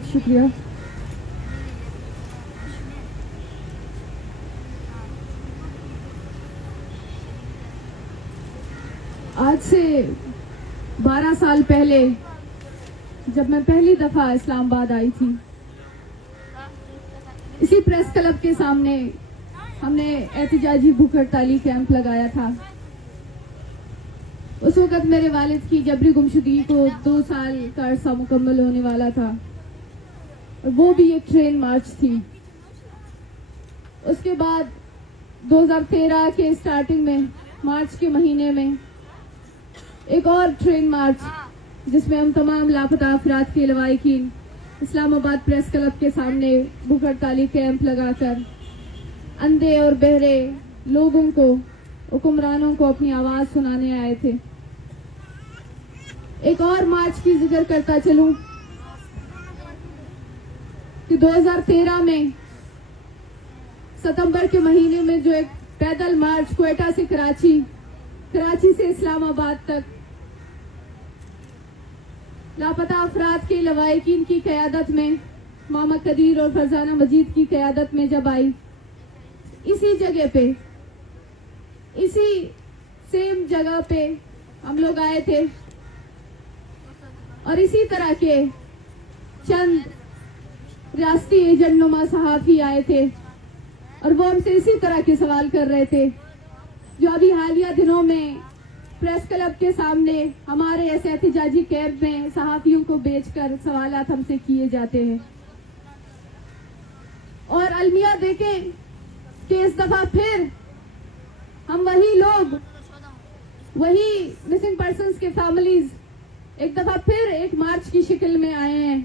بہت شکریہ. آج سے 12 سال پہلے جب میں پہلی دفعہ اسلام آباد آئی تھی، اسی پریس کلب کے سامنے ہم نے احتجاجی بھوک ہڑتالی کیمپ لگایا تھا. اس وقت میرے والد کی جبری گمشدگی کو 2 سال کا عرصہ مکمل ہونے والا تھا، اور وہ بھی ایک ٹرین مارچ تھی. اس کے بعد 2013 کے سٹارٹنگ میں مارچ کے مہینے میں ایک اور ٹرین مارچ، جس میں ہم تمام لاپتہ افراد کے لواحقین اسلام آباد پریس کلب کے سامنے بھوک ہڑتالی کیمپ لگا کر اندھے اور بہرے لوگوں کو، حکمرانوں کو اپنی آواز سنانے آئے تھے. ایک اور مارچ کی ذکر کرتا چلوں کہ 2013 میں ستمبر کے مہینے میں جو ایک پیدل مارچ کوئٹہ سے کراچی سے اسلام آباد تک لاپتہ افراد کے لواحقین کی قیادت میں، ماما قدیر اور فرزانہ مجید کی قیادت میں جب آئی، اسی جگہ پہ، اسی سیم جگہ پہ ہم لوگ آئے تھے، اور اسی طرح کے چند ریاستی ایجنٹ نما صحافی آئے تھے، اور وہ ہم سے اسی طرح کے سوال کر رہے تھے جو ابھی حالیہ دنوں میں پریس کلب کے سامنے ہمارے ایسے احتجاجی کیمپ میں صحافیوں کو بیچ کر سوالات ہم سے کیے جاتے ہیں. اور المیہ دیکھیں کہ اس دفعہ پھر ہم وہی لوگ، وہی مسنگ پرسنز کے فیملیز ایک دفعہ پھر ایک مارچ کی شکل میں آئے ہیں.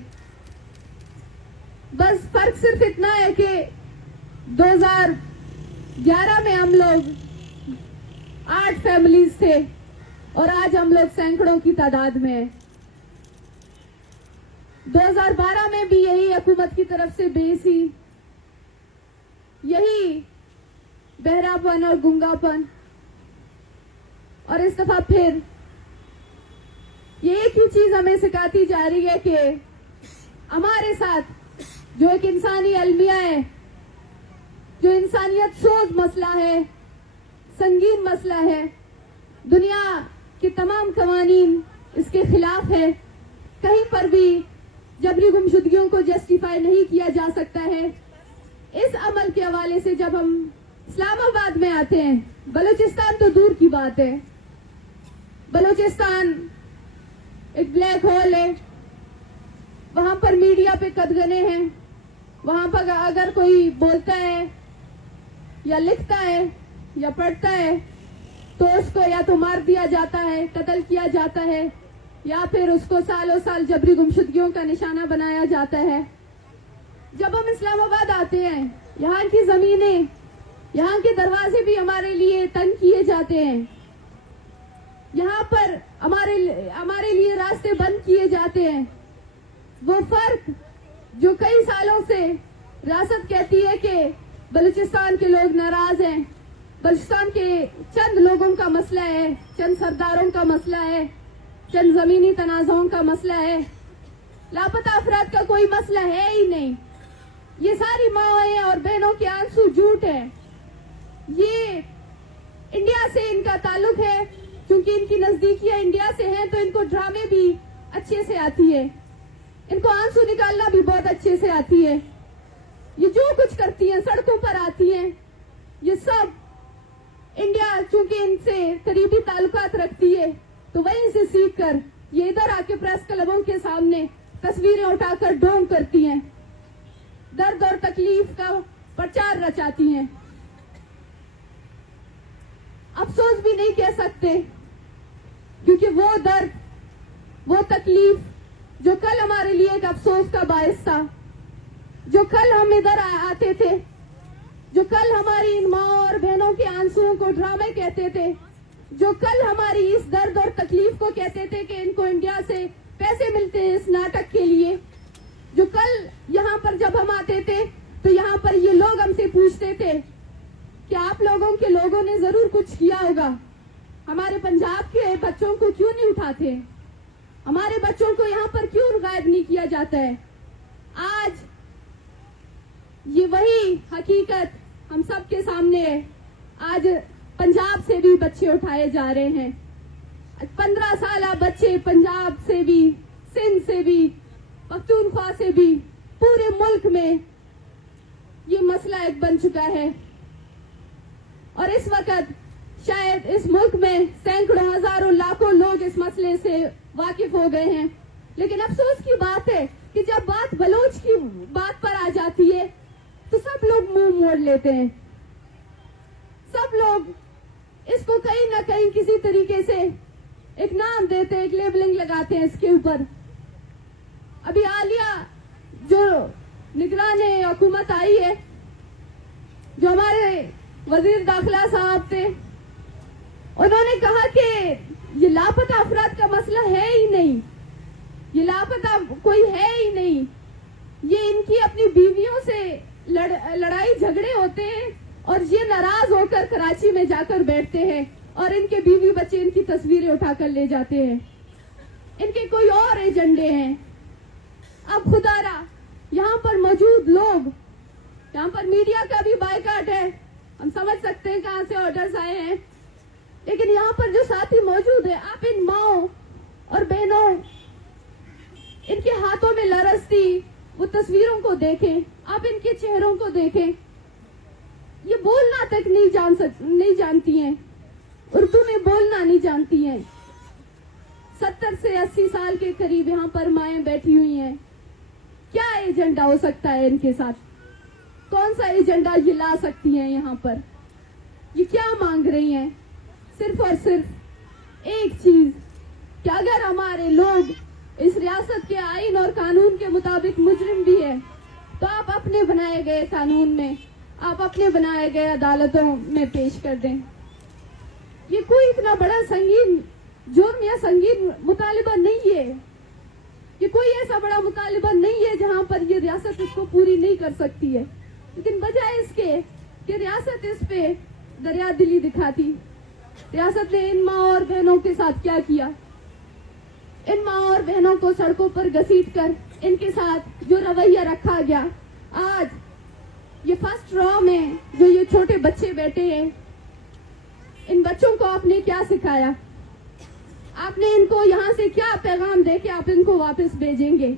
بس فرق صرف اتنا ہے کہ 2011 میں ہم لوگ 8 فیملیز تھے اور آج ہم لوگ سینکڑوں کی تعداد میں ہیں. 2012 میں بھی یہی حکومت کی طرف سے بے سی، یہی بہرا پن اور گنگا پن، اور اس دفعہ پھر یہ ایک ہی چیز ہمیں سکھاتی جا رہی ہے کہ ہمارے ساتھ جو ایک انسانی المیہ ہے، جو انسانیت سوز مسئلہ ہے، سنگین مسئلہ ہے، دنیا کے تمام قوانین اس کے خلاف ہے. کہیں پر بھی جبری گمشدگیوں کو جسٹیفائی نہیں کیا جا سکتا ہے. اس عمل کے حوالے سے جب ہم اسلام آباد میں آتے ہیں، بلوچستان تو دور کی بات ہے، بلوچستان ایک بلیک ہول ہے، وہاں پر میڈیا پہ قدغنے ہیں، وہاں پر اگر کوئی بولتا ہے یا لکھتا ہے یا پڑھتا ہے تو اس کو یا تو مار دیا جاتا ہے، قتل کیا جاتا ہے، یا پھر اس کو سالوں سال جبری گمشدگیوں کا نشانہ بنایا جاتا ہے. جب ہم اسلام آباد آتے ہیں، یہاں کی زمینیں، یہاں کے دروازے بھی ہمارے لیے تنگ کیے جاتے ہیں، یہاں پر ہمارے لیے راستے بند کیے جاتے ہیں. وہ فرق جو کئی سالوں سے ریاست کہتی ہے کہ بلوچستان کے لوگ ناراض ہیں، بلوچستان کے چند لوگوں کا مسئلہ ہے، چند سرداروں کا مسئلہ ہے، چند زمینی تنازعوں کا مسئلہ ہے، لاپتہ افراد کا کوئی مسئلہ ہے ہی نہیں. یہ ساری ماؤں اور بہنوں کے آنسو جھوٹ ہے. یہ انڈیا سے ان کا تعلق ہے، کیونکہ ان کی نزدیکیاں انڈیا سے ہیں تو ان کو ڈرامے بھی اچھے سے آتی ہے، ان کو آنسو نکالنا بھی بہت اچھے سے آتی ہے. یہ جو کچھ کرتی ہیں، سڑکوں پر آتی ہیں، یہ سب انڈیا چونکہ ان سے قریبی تعلقات رکھتی ہے تو وہیں سے سیکھ کر یہ ادھر آ کے پریس کلبوں کے سامنے تصویریں اٹھا کر ڈھونگ کرتی ہیں، درد اور تکلیف کا پرچار رچاتی ہیں. افسوس بھی نہیں کہہ سکتے، کیونکہ وہ درد، وہ تکلیف جو کل ہمارے لیے ایک افسوس کا باعث تھا، جو کل ہم ادھر آتے تھے، جو کل ہماری ان ماں اور بہنوں کے آنسوؤں کو ڈرامے کہتے تھے، جو کل ہماری اس درد اور تکلیف کو کہتے تھے کہ ان کو انڈیا سے پیسے ملتے ہیں اس ناٹک کے لیے، جو کل یہاں پر جب ہم آتے تھے تو یہاں پر یہ لوگ ہم سے پوچھتے تھے کہ آپ لوگوں کے لوگوں نے ضرور کچھ کیا ہوگا، ہمارے پنجاب کے بچوں کو کیوں نہیں اٹھاتے، ہمارے بچوں کو یہاں پر کیوں غائب نہیں کیا جاتا ہے، آج یہ وہی حقیقت ہم سب کے سامنے ہے. آج پنجاب سے بھی بچے اٹھائے جا رہے ہیں. 15 سالہ بچے پنجاب سے بھی, سندھ سے بھی, پختونخوا سے بھی, پورے ملک میں یہ مسئلہ ایک بن چکا ہے. اور اس وقت شاید اس ملک میں سینکڑوں, ہزاروں, لاکھوں لوگ اس مسئلے سے واقف ہو گئے ہیں. لیکن افسوس کی بات ہے کہ جب بات بلوچ کی بات پر آ جاتی ہے تو سب لوگ منہ موڑ لیتے ہیں. سب لوگ اس کو کہیں نہ کہیں کسی طریقے سے ایک نام دیتے ہیں, ایک لیبلنگ لگاتے ہیں اس کے اوپر. ابھی حالیہ جو نگران حکومت آئی ہے, جو ہمارے وزیر داخلہ صاحب تھے, انہوں نے کہا کہ یہ لاپتہ افراد کا مسئلہ ہے ہی نہیں, یہ لاپتہ کوئی ہے ہی نہیں, یہ ان کی اپنی بیویوں سے لڑائی جھگڑے ہوتے ہیں اور یہ ناراض ہو کر کراچی میں جا کر بیٹھتے ہیں اور ان کے بیوی بچے ان کی تصویریں اٹھا کر لے جاتے ہیں. ان کے کوئی اور ایجنڈے ہیں. اب خدا را یہاں پر موجود لوگ, یہاں پر میڈیا کا بھی بائیکاٹ ہے, ہم سمجھ سکتے ہیں کہاں سے آرڈرز آئے ہیں, لیکن یہاں پر جو ساتھی موجود ہیں, آپ ان ماؤں اور بہنوں, ان کے ہاتھوں میں لرزتی وہ تصویروں کو دیکھیں, آپ ان کے چہروں کو دیکھیں. یہ بولنا تک نہیں جانتی ہیں, اردو میں بولنا نہیں جانتی ہیں. 70 سے 80 سال کے قریب یہاں پر مائیں بیٹھی ہوئی ہیں. کیا ایجنڈا ہو سکتا ہے ان کے ساتھ؟ کون سا ایجنڈا یہ لا سکتی ہیں یہاں پر؟ یہ کیا مانگ رہی ہیں؟ صرف اور صرف ایک چیز کہ اگر ہمارے لوگ اس ریاست کے آئین اور قانون کے مطابق مجرم بھی ہے تو آپ اپنے بنائے گئے قانون میں, آپ اپنے بنائے گئے عدالتوں میں پیش کر دیں. یہ کوئی اتنا بڑا سنگین جرم یا سنگین مطالبہ نہیں ہے. یہ کوئی ایسا بڑا مطالبہ نہیں ہے جہاں پر یہ ریاست اس کو پوری نہیں کر سکتی ہے. لیکن بجائے اس کے کہ ریاست اس پہ دریا دلی دکھاتی, ریاست نے ان ماں اور بہنوں کے ساتھ کیا کیا؟ ان ماں اور بہنوں کو سڑکوں پر گھسیٹ کر ان کے ساتھ جو رویہ رکھا گیا, آج یہ فرسٹ رو میں جو یہ چھوٹے بچے بیٹھے ہیں, ان بچوں کو آپ نے کیا سکھایا؟ آپ نے ان کو یہاں سے کیا پیغام دے کے آپ ان کو واپس بھیجیں گے؟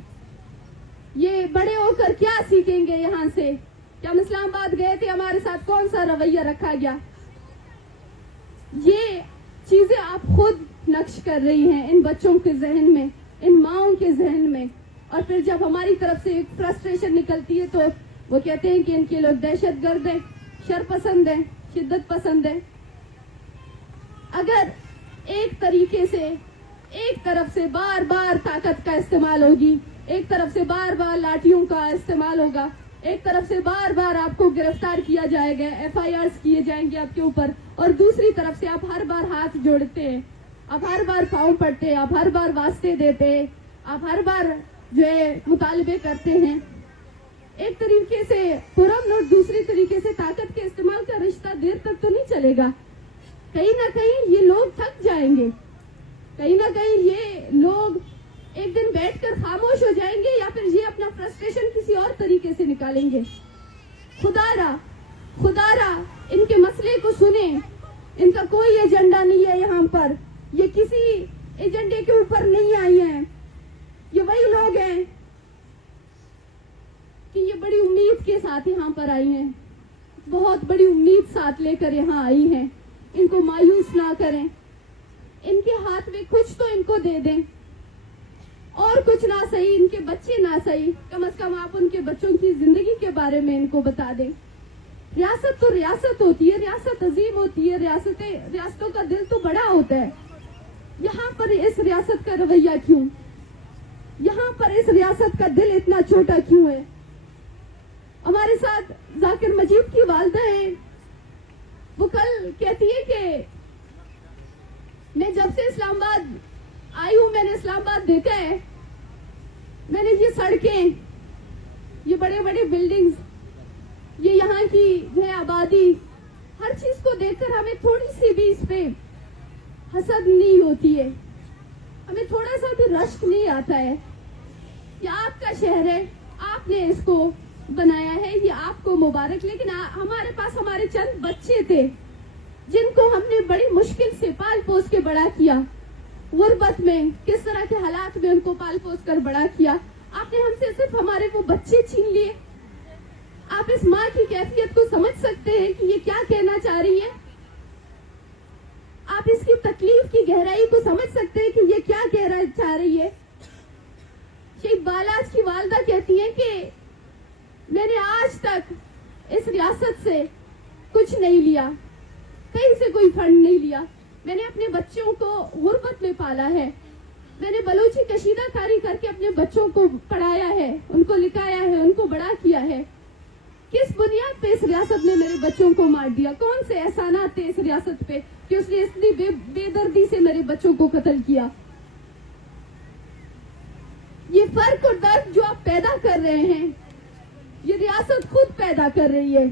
یہ بڑے ہو کر کیا سیکھیں گے یہاں سے؟ کہ ہم اسلام آباد گئے تھے, ہمارے ساتھ کون سا رویہ رکھا گیا؟ یہ چیزیں آپ خود نقش کر رہی ہیں ان بچوں کے ذہن میں, ان ماؤں کے ذہن میں. اور پھر جب ہماری طرف سے ایک فرسٹریشن نکلتی ہے تو وہ کہتے ہیں کہ ان کے لوگ دہشت گرد ہیں, شر پسند ہیں, شدت پسند ہیں. اگر ایک طریقے سے ایک طرف سے بار بار طاقت کا استعمال ہوگی, ایک طرف سے بار بار لاٹھیوں کا استعمال ہوگا, ایک طرف سے بار بار آپ کو گرفتار کیا جائے گا, FIRs کیے جائیں گے آپ کے اوپر, اور دوسری طرف سے آپ ہر بار ہاتھ جوڑتے ہیں, آپ ہر بار پاؤں پڑتے ہیں, آپ ہر بار واسطے دیتے ہیں, آپ ہر بار جو ہے مطالبے کرتے ہیں. ایک طریقے سے پرامن اور دوسری طریقے سے طاقت کے استعمال کا رشتہ دیر تک تو نہیں چلے گا. کہیں نہ کہیں یہ لوگ تھک جائیں گے, کہیں نہ کہیں یہ لوگ ایک دن بیٹھ کر خاموش ہو جائیں گے, یا پھر یہ اپنا فرسٹریشن کسی اور طریقے سے نکالیں گے. خدا را ان کے مسئلے کو سنیں. ان کا کوئی ایجنڈا نہیں ہے یہاں پر, یہ کسی ایجنڈے کے اوپر نہیں آئی ہیں. یہ وہی لوگ ہیں کہ یہ بڑی امید کے ساتھ یہاں پر آئی ہیں, بہت بڑی امید ساتھ لے کر یہاں آئی ہیں. ان کو مایوس نہ کریں, ان کے ہاتھ میں کچھ تو ان کو دے دیں, اور کچھ نہ صحیح, ان کے بچے نہ صحیح, کم از کم آپ ان کے بچوں کی زندگی کے بارے میں ان کو بتا دیں. ریاست تو ریاست ہوتی ہے, ریاست عظیم ہوتی ہے, ریاستوں کا دل تو بڑا ہوتا ہے. یہاں پر اس ریاست کا رویہ کیوں؟ یہاں پر اس ریاست کا دل اتنا چھوٹا کیوں ہے؟ ہمارے ساتھ ذاکر مجید کی والدہ ہیں, وہ کل کہتی ہے کہ میں جب سے اسلام آباد آئی ہوں, میں نے اسلام آباد دیکھا ہے, میں نے یہ سڑکیں, یہ بڑے بڑے بلڈنگز, یہ یہاں کی جو ہے آبادی, ہر چیز کو دیکھ کر ہمیں تھوڑی سی بھی اس پہ حسد نہیں ہوتی ہے, ہمیں تھوڑا سا بھی رشک نہیں آتا ہے. یہ آپ کا شہر ہے, آپ آپ نے اس کو بنایا ہے, یہ آپ کو مبارک. لیکن ہمارے پاس ہمارے چند بچے تھے جن کو ہم نے بڑی مشکل سے پال پوس کے بڑا کیا, غربت میں کس طرح کے حالات میں ان کو پال پوس کر بڑا کیا. آپ نے ہم سے صرف ہمارے وہ بچے چھین لیے. آپ اس ماں کی کیفیت کو سمجھ سکتے ہیں کہ یہ کیا کہنا چاہ رہی ہے؟ آپ اس کی تکلیف کی گہرائی کو سمجھ سکتے ہیں کہ یہ کیا کہنا چاہ رہی ہے؟ شیخ بالاج کی والدہ کہتی ہیں کہ میں نے آج تک اس ریاست سے کچھ نہیں لیا, کہیں سے کوئی فنڈ نہیں لیا. میں نے اپنے بچوں کو غربت میں پالا ہے. میں نے بلوچی کشیدہ کاری کر کے اپنے بچوں کو پڑھایا ہے, ان کو لکھایا ہے, ان کو بڑا کیا ہے. کس بنیاد پہ اس ریاست نے میرے بچوں کو مار دیا؟ کون سے احسانات تھے اس ریاست پہ کہ اس نے اتنی بے دردی سے میرے بچوں کو قتل کیا؟ یہ فرق اور درد جو آپ پیدا کر رہے ہیں, یہ ریاست خود پیدا کر رہی ہے.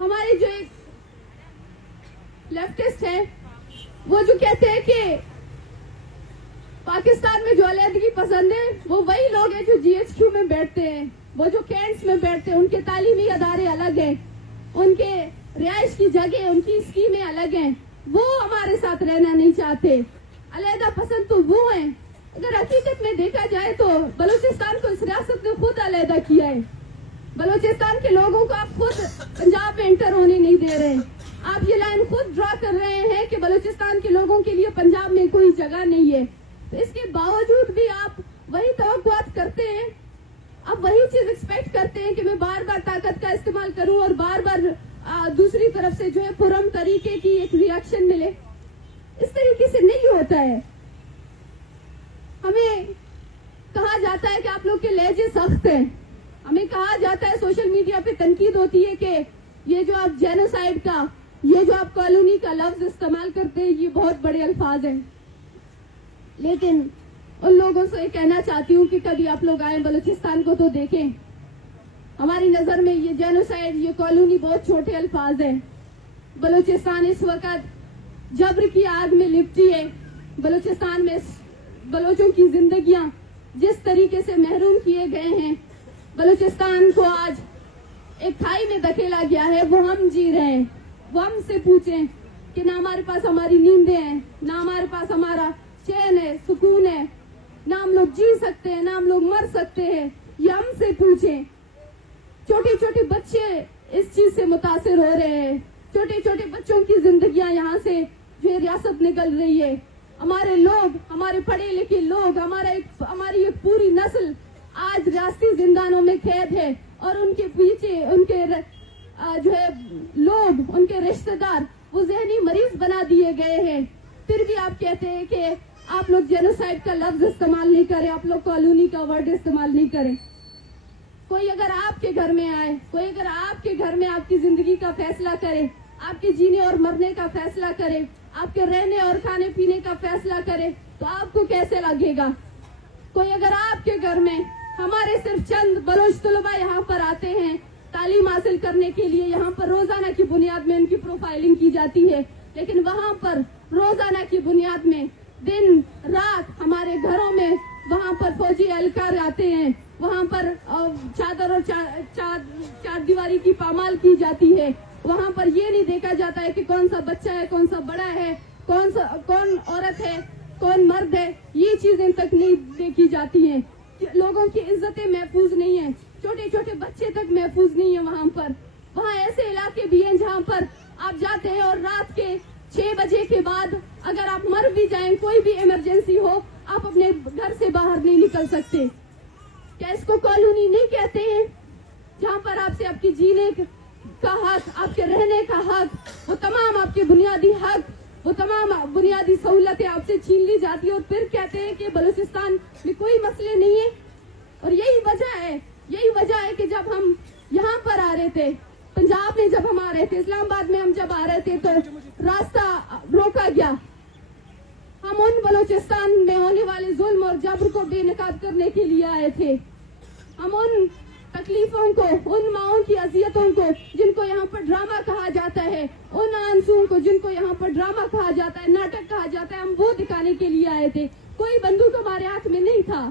ہمارے جو ایک لیفٹسٹ ہے وہ جو کہتے ہیں کہ پاکستان میں جو علیحدگی پسند ہے وہ وہی لوگ ہیں جو جی ایچ کیو میں بیٹھتے ہیں, وہ جو کینٹس میں بیٹھتے ہیں. ان کے تعلیمی ادارے الگ ہیں, ان کے رہائش کی جگہ, ان کی اسکیمیں الگ ہیں. وہ ہمارے ساتھ رہنا نہیں چاہتے. علیحدہ پسند تو وہ ہیں. اگر حقیقت میں دیکھا جائے تو بلوچستان کو اس ریاست نے خود علیحدہ کیا ہے. بلوچستان کے لوگوں کو آپ خود پنجاب میں انٹر ہونے نہیں دے رہے. آپ یہ لائن خود ڈرا کر رہے ہیں کہ بلوچستان کے لوگوں کے لیے پنجاب میں کوئی جگہ نہیں ہے. تو اس کے باوجود بھی آپ وہی توقعات کرتے ہیں, آپ وہی چیز ایکسپیکٹ کرتے ہیں کہ میں بار بار طاقت کا استعمال کروں اور بار بار دوسری طرف سے جو ہے پرم طریقے کی ایک ریاکشن ملے. اس طریقے سے نہیں ہوتا ہے. ہمیں کہا جاتا ہے کہ آپ لوگ کے لہجے سخت ہیں. ہمیں کہا جاتا ہے, سوشل میڈیا پہ تنقید ہوتی ہے کہ یہ جو آپ جینوسائیڈ کا, یہ جو آپ کالونی کا لفظ استعمال کرتے ہیں, یہ بہت بڑے الفاظ ہیں. لیکن ان لوگوں سے کہنا چاہتی ہوں کہ کبھی آپ لوگ آئیں بلوچستان کو تو دیکھیں. ہماری نظر میں یہ جینوسائیڈ, یہ کالونی بہت چھوٹے الفاظ ہیں. بلوچستان اس وقت جبر کی آگ میں لپٹی ہے. بلوچستان میں بلوچوں کی زندگیاں جس طریقے سے محروم کیے گئے ہیں, بلوچستان کو آج ایک کھائی میں دھکیلا گیا ہے. وہ ہم جی رہے ہیں. وہ ہم سے پوچھیں کہ نہ ہمارے پاس ہماری نیندیں ہیں, نہ ہمارے پاس ہمارا چین ہے, سکون ہے, نہ ہم لوگ جی سکتے ہیں, نہ ہم لوگ مر سکتے ہیں. یہ ہم سے پوچھیں. چھوٹے چھوٹے بچے اس چیز سے متاثر ہو رہے ہیں. چھوٹے چھوٹے بچوں کی زندگیاں یہاں سے جو ریاست نکل رہی ہے. ہمارے لوگ, ہمارے پڑھے لکھے لوگ, ہماری ایک پوری نسل آج ریاستی زندانوں میں قید ہے. اور ان کے پیچھے ان کے جو ہے لوگ, ان کے رشتہ دار وہ ذہنی مریض بنا دیے گئے ہیں. پھر بھی آپ کہتے ہیں کہ آپ لوگ جینوسائیڈ کا لفظ استعمال نہیں کریں, آپ لوگ کالونی کا ورڈ استعمال نہیں کریں. کوئی اگر آپ کے گھر میں آئے, کوئی اگر آپ کے گھر میں آپ کی زندگی کا فیصلہ کرے, آپ کے جینے اور مرنے کا فیصلہ کرے, آپ کے رہنے اور کھانے پینے کا فیصلہ کرے, تو آپ کو کیسے لگے گا؟ کوئی اگر آپ کے گھر میں, ہمارے صرف چند بلوچ طلباء یہاں پر آتے ہیں تعلیم حاصل کرنے کے لیے, یہاں پر روزانہ کی بنیاد میں ان کی پروفائلنگ کی جاتی ہے, لیکن وہاں پر روزانہ کی بنیاد میں دن رات ہمارے گھروں میں وہاں پر فوجی اہلکار آتے ہیں, وہاں پر چادر اور چار دیواری کی پامال کی جاتی ہے. وہاں پر یہ نہیں دیکھا جاتا ہے کہ کون سا بچہ ہے, کون سا بڑا ہے, کون عورت ہے, کون مرد ہے. یہ چیزیں تک نہیں دیکھی جاتی ہیں. لوگوں کی عزتیں محفوظ نہیں ہیں, چھوٹے چھوٹے بچے تک محفوظ نہیں ہیں وہاں پر. وہاں ایسے علاقے بھی ہیں جہاں پر آپ جاتے ہیں اور رات کے 6 بجے کے بعد اگر آپ مر بھی جائیں, کوئی بھی ایمرجنسی ہو, آپ اپنے گھر سے باہر نہیں نکل سکتے. کیا اس کو کالونی نہیں کہتے ہیں جہاں پر آپ سے آپ کی جینے کا حق, آپ کے رہنے کا حق, وہ تمام آپ کے بنیادی حق, وہ تمام بنیادی سہولتیں آپ سے چھین لی جاتی ہے, اور پھر کہتے ہیں کہ بلوچستان میں کوئی مسئلے نہیں ہے. اور یہی وجہ ہے کہ جب ہم یہاں پر آ رہے تھے, پنجاب میں جب ہم آ رہے تھے, اسلام آباد میں ہم جب آ رہے تھے, تو راستہ روکا گیا. ہم ان بلوچستان میں ہونے والے ظلم اور جبر کو بے نقاب کرنے کے لیے آئے تھے. ہم ان تکلیفوں کو, ان ماؤں کی اذیتوں کو جن کو یہاں پر ڈرامہ کہا جاتا ہے, ان آنسوؤں کو جن کو یہاں پر ڈرامہ کہا جاتا ہے, ناٹک کہا جاتا ہے, ہم وہ دکھانے کے لیے آئے تھے. کوئی بندوق ہمارے ہاتھ میں نہیں تھا.